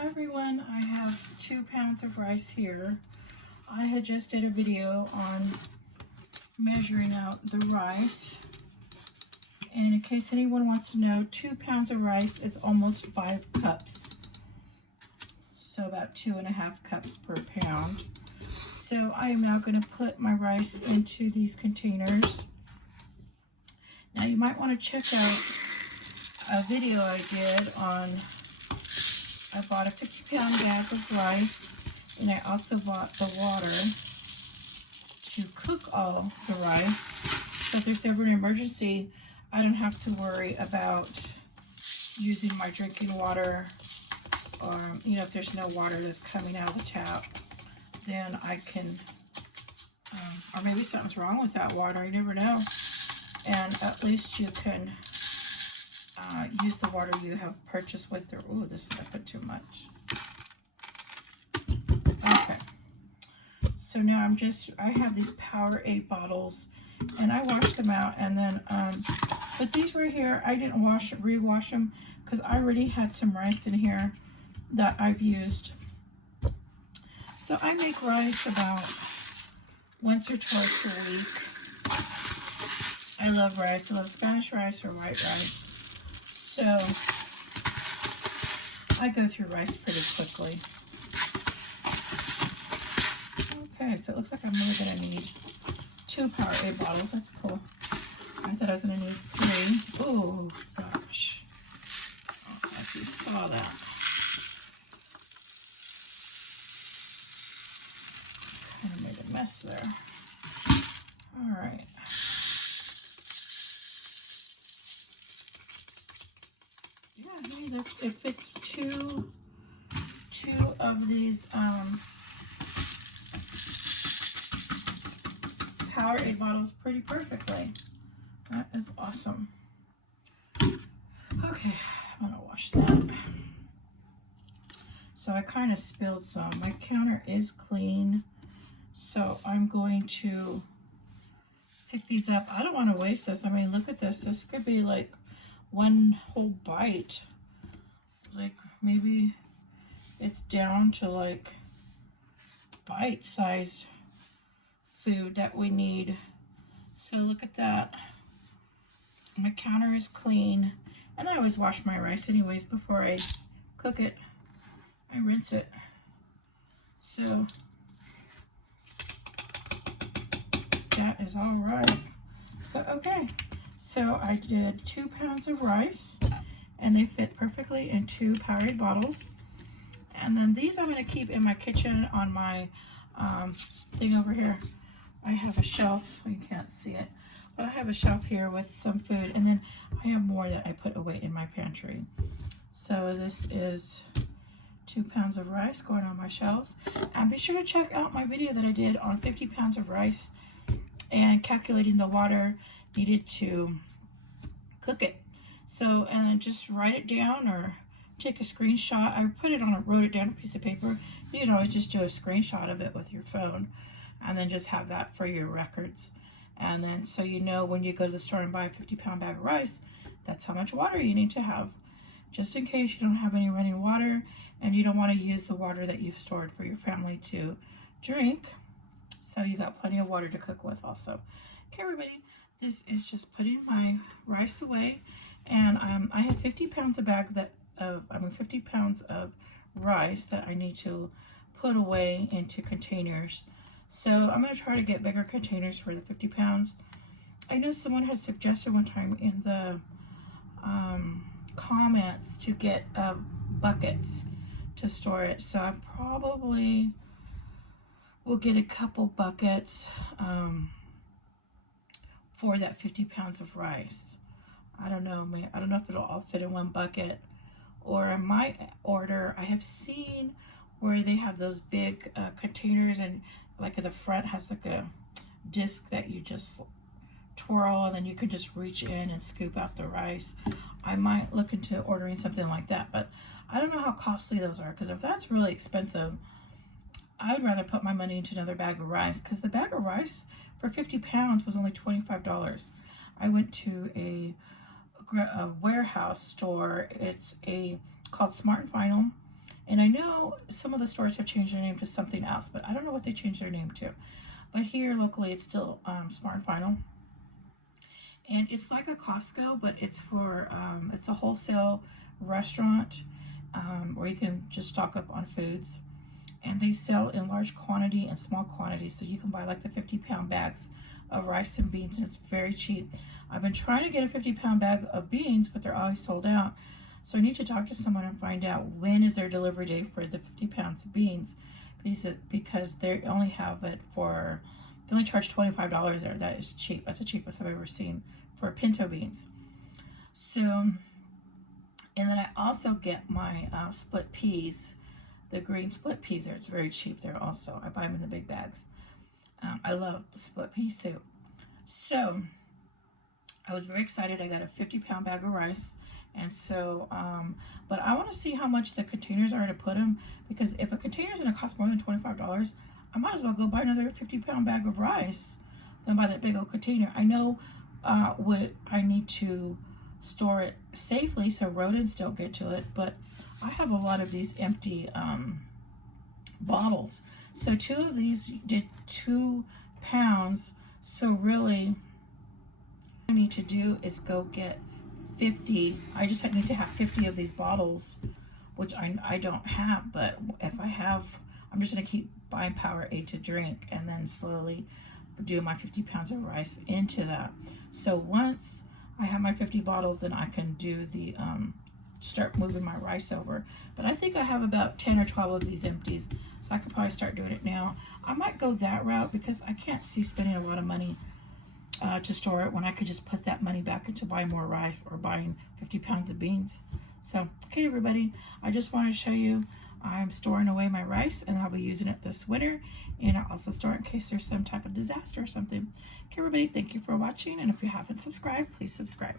Hi everyone, I have 2 pounds of rice here. I had just did a video on measuring out the rice. And in case anyone wants to know, 2 pounds of rice is almost 5 cups. So about 2.5 cups per pound. So I am now going to put my rice into these containers. Now you might want to check out a video I did on, I bought a 50-pound bag of rice, and I also bought the water to cook all the rice. So if there's ever an emergency, I don't have to worry about using my drinking water, or if there's no water that's coming out of the tap, then I can, or maybe something's wrong with that water, you never know. And at least you can use the water you have purchased with their, oh, I put too much. Okay. So now I have these Powerade bottles, and I washed them out, and then, but these were here, I didn't rewash them, because I already had some rice in here that I've used. So I make rice about once or twice a week. I love rice. I love Spanish rice or white rice. So I go through rice pretty quickly. Okay, so it looks like I'm really going to need 2 Powerade bottles. That's cool. I thought I was going to need 3. Oh, gosh. I don't know if you saw that. Kind of made a mess there. All right. Yeah, it fits two of these Powerade bottles pretty perfectly. That is awesome. Okay, I'm gonna wash that. So I kind of spilled some. My counter is clean, so I'm going to pick these up. I don't want to waste this. I mean, look at this. This could be like one whole bite. Like maybe it's down to like bite-sized food that we need. So look at that. My counter is clean, and I always wash my rice anyways before I cook it. I rinse it. So that is all right. So okay, so I did 2 pounds of rice, and they fit perfectly in 2 Powerade bottles. And then these I'm going to keep in my kitchen on my thing over here. I have a shelf, you can't see it, but I have a shelf here with some food, and then I have more that I put away in my pantry. So this is 2 pounds of rice going on my shelves. And be sure to check out my video that I did on 50 pounds of rice and calculating the water needed to cook it. So, and then just write it down or take a screenshot. I wrote it down on a piece of paper. You can always just do a screenshot of it with your phone, and then just have that for your records. And then so you know when you go to the store and buy a 50-pound bag of rice, that's how much water you need to have, just in case you don't have any running water and you don't want to use the water that you've stored for your family to drink. So you got plenty of water to cook with also. Okay, everybody, this is just putting my rice away, and I have 50 pounds of 50 pounds of rice that I need to put away into containers. So I'm going to try to get bigger containers for the 50 pounds. I know someone had suggested one time in the comments to get buckets to store it. So I probably will get a couple buckets for that 50 pounds of rice. I don't know if it'll all fit in one bucket, or I might order, I have seen where they have those big containers, and like at the front has like a disc that you just twirl, and then you can just reach in and scoop out the rice. I might look into ordering something like that, but I don't know how costly those are, because if that's really expensive, I would rather put my money into another bag of rice, because the bag of rice for 50 pounds was only $25. I went to a warehouse store. It's called Smart and Final, And I know some of the stores have changed their name to something else, but I don't know what they changed their name to. But here locally, it's still Smart and Final. And it's like a Costco, but it's for, it's a wholesale restaurant where you can just stock up on foods. And they sell in large quantity and small quantities. So you can buy like the 50-pound bags of rice and beans, and it's very cheap. I've been trying to get a 50-pound bag of beans, but they're always sold out. So I need to talk to someone and find out when is their delivery date for the 50 pounds of beans, because they only have it for, they only charge $25 there. That is cheap. That's the cheapest I've ever seen for pinto beans. So, and then I also get my split peas, the green split peas there. It's very cheap there also. I buy them in the big bags. I love split pea soup. So I was very excited. I got a 50-pound bag of rice. And so, but I want to see how much the containers are to put them, because if a container is going to cost more than $25, I might as well go buy another 50-pound bag of rice than buy that big old container. I know what I need to store it safely so rodents don't get to it, but I have a lot of these empty bottles. So 2 of these did 2 pounds. So really, what I need to do is go get 50. I just need to have 50 of these bottles, which I don't have, but if I have, I'm just going to keep buying Powerade to drink and then slowly do my 50 pounds of rice into that. So once I have my 50 bottles, then I can do the start moving my rice over. But I think I have about 10 or 12 of these empties, so I could probably start doing it now. I might go that route because I can't see spending a lot of money to store it when I could just put that money back into buying more rice or buying 50 pounds of beans. So, okay, everybody, I just want to show you I'm storing away my rice, and I'll be using it this winter, and I'll also store it in case there's some type of disaster or something. Okay, everybody, thank you for watching, and if you haven't subscribed, please subscribe.